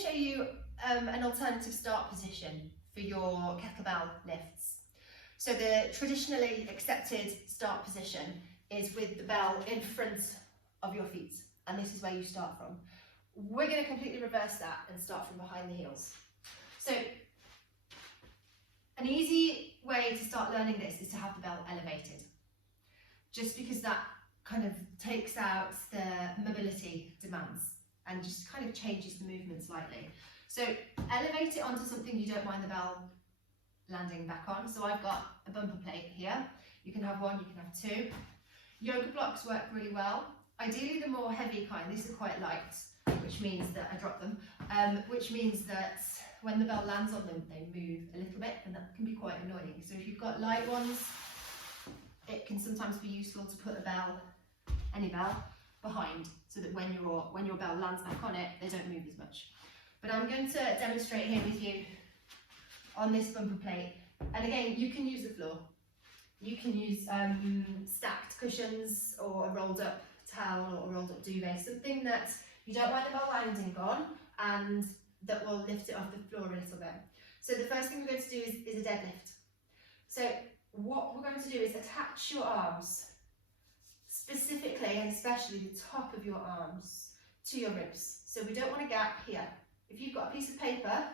to show you an alternative start position for your kettlebell lifts. So the traditionally accepted start position is with the bell in front of your feet, and this is where you start from. We're going to completely reverse that and start from behind the heels. So an easy way to start learning this is to have the bell elevated, just because that kind of takes out the mobility demands and just kind of changes the movement slightly. So elevate it onto something you don't mind the bell landing back on. So I've got a bumper plate here. You can have one, you can have two. Yoga blocks work really well. Ideally the more heavy kind, these are quite light, which means that I drop them, which means that when the bell lands on them, they move a little bit, and that can be quite annoying. So if you've got light ones, it can sometimes be useful to put a bell, any bell, behind, so that when your bell lands back on it, they don't move as much. But I'm going to demonstrate here with you on this bumper plate. And again, you can use the floor. You can use stacked cushions or a rolled up towel or a rolled up duvet, something that you don't want the bell landing on and that will lift it off the floor a little bit. So the first thing we're going to do is a deadlift. So what we're going to do is attach your arms, specifically and especially the top of your arms, to your ribs. So we don't want a gap here. If you've got a piece of paper,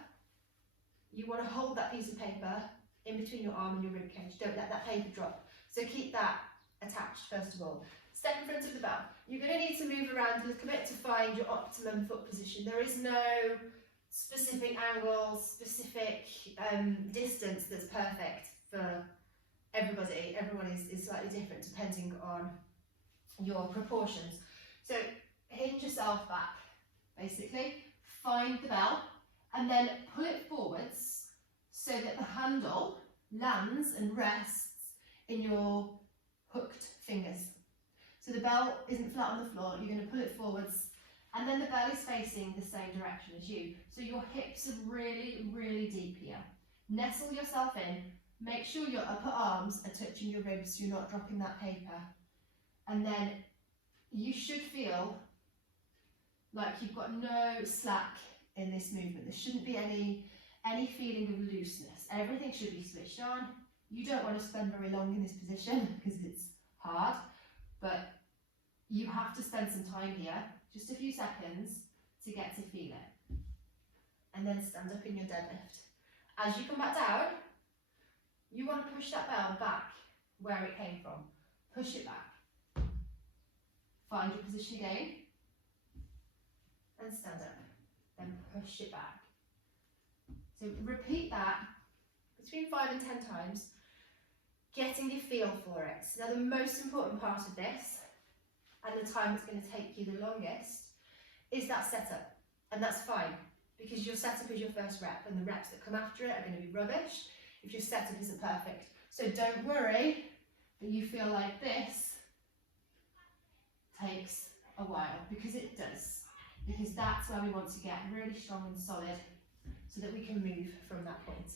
you want to hold that piece of paper in between your arm and your rib cage. Don't let that paper drop. So keep that attached first of all. Step in front of the bell. You're going to need to move around a little bit to find your optimum foot position. There is no specific angle, specific distance that's perfect for everybody. Everyone is slightly different depending on your proportions. So hinge yourself back, basically. Find the bell and then pull it forwards so that the handle lands and rests in your hooked fingers. So the bell isn't flat on the floor, you're going to pull it forwards, and then the bell is facing the same direction as you. So your hips are really, really deep here. Nestle yourself in, make sure your upper arms are touching your ribs, you're not dropping that paper. And then you should feel like you've got no slack in this movement. There shouldn't be any feeling of looseness. Everything should be switched on. You don't want to spend very long in this position because it's hard, but you have to spend some time here, just a few seconds, to get to feel it. And then stand up in your deadlift. As you come back down, you want to push that bell back where it came from. Push it back. Find your position again, and stand up. Then push it back. So repeat that between 5 and 10 times, getting a feel for it. Now the most important part of this, and the time it's going to take you the longest, is that setup. And that's fine, because your setup is your first rep, and the reps that come after it are going to be rubbish if your setup isn't perfect. So don't worry that you feel like this takes a while, because it does. Because that's where we want to get really strong and solid so that we can move from that point.